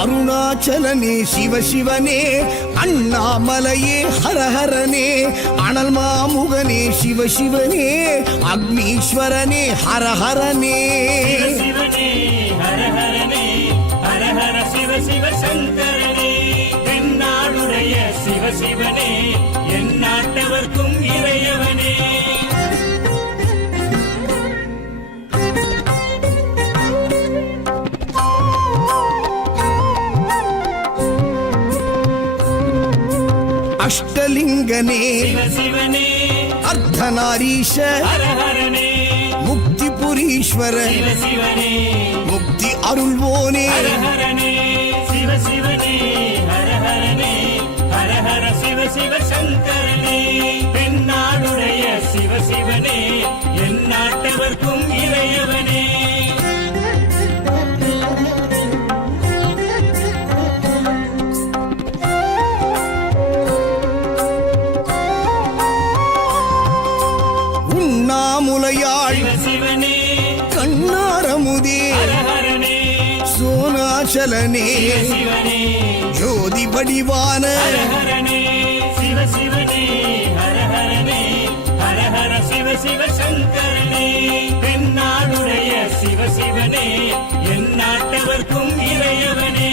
அருணாச்சலனே சிவசிவனே, அண்ணாமலையே ஹரஹரனே, அனல் மாமுகனே சிவசிவனே, அக்னீஸ்வரனே ஹரஹரனே. சிவசிவனே ஹரஹரனே, ஹரஹர சிவ சிவ சங்கரனே, தென்னாடுடைய சிவசிவனே, என் நாட்டவர்க்கும் இறையவனே. அஷ்டலிங்கனே சிவசிவனே, அர்த்தநாரீஷ ஹரஹரனே, முக்திபுரீஸ்வர சிவசிவனே, முக்தி அருள்வோனே. ஹரஹரனே சிவசிவனே, ஹரஹரனே, ஹரஹர சிவ சிவ சங்கரனே, தென்னாடுடைய சிவசிவனே, என் நாட்டவர்க்கும் இறையவனே. உண்ணாமுலையாள் சிவசிவனே, கண்ணாரமுதே ஹரஹரனே, சோனாச்சலனே சிவசிவனே, ஜோதி வடிவான ஹரஹரனே சிவசிவனே, ஹரஹரனே, ஹரஹர சிவ சிவ சங்கரனே, தென்னாடுடைய சிவசிவனே, என் நாட்டவர்க்கும் இறையவனே.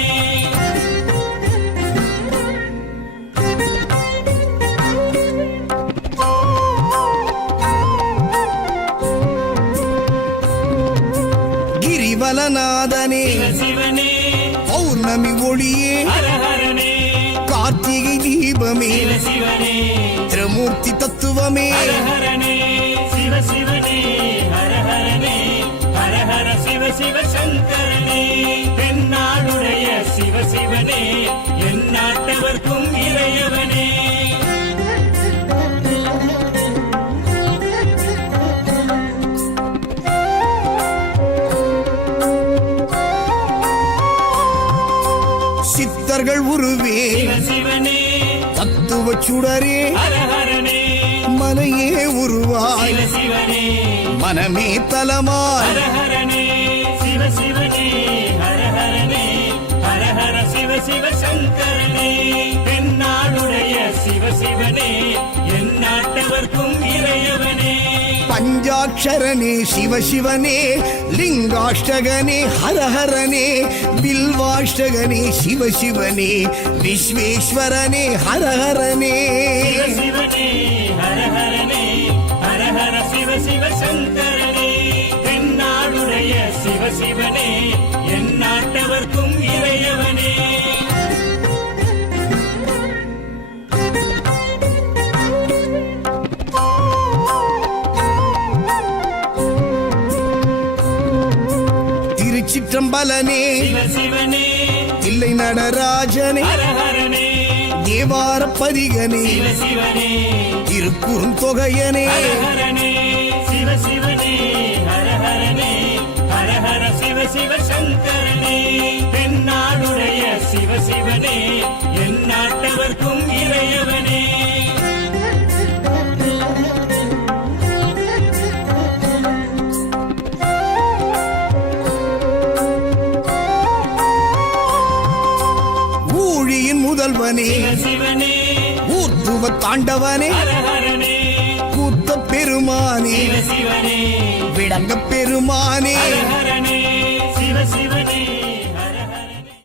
கிரிவலநாதனே சிவசிவனே, பௌர்ணமி ஒளியே ஹரஹரனே, கார்த்திகை தீபமே சிவசிவனே, திரமூர்த்தி தத்துவமே. ஹரஹரனே சிவசிவனே, ஹரஹரனே, ஹரஹர சிவ சிவ சங்கரனே, தென்னாடுடைய சிவசிவனே, என் நாட்டவர்க்கும் இறையவனே. சித்தர்கள் உருவே சிவசிவனே, தத்துவ சுடரே ஹரஹரனே, மனையே உருவாய் சிவசிவனே, மனமே தலமாய். ஹரஹரனே சிவசிவனே, ஹரஹரனே, ஹரஹர சிவ சிவ சங்கரனே, தென்னாடுடைய சிவசிவனே, என் நாட்டவர்க்கும் இறையவனே. பஞ்சாட்சரனே சிவசிவனே, லிங்காஷ்டகனே ஹரஹரனே, பில்வாஷ்டகனே சிவசிவனே, விஸ்வேஸ்வரனே ஹரஹரனே. சிவசிவனே, ஹரஹரனே, ஹரஹர சிவ சிவ சங்கரனே, தென்னாடுடைய சிவசிவனே, என் நாட்டவர்க்கும் இறையவனே. திருச்சிற்றம்பலனே சிவசிவனே, தில்லை நடராஜனே, ஹரஹரனே, தேவார பதிகனே, சிவசிவனே, திருக்குறுந்தொகையனே. ஹரஹரனே சிவசிவனே, ஹரஹரனே, ஹரஹர சிவ சிவ சங்கரனே, தென்னாடுடைய சிவசிவனே, என் நாட்டவர்க்கும் இறையவனே. ஊழியின் முதல்வனே சிவசிவனே, ஊர்த்துவ தாண்டவனே, ஹரஹரனே, கூத்த பெருமானே, சிவசிவனே, விடங்க பெருமானே. ஹரஹரனே சிவசிவனே,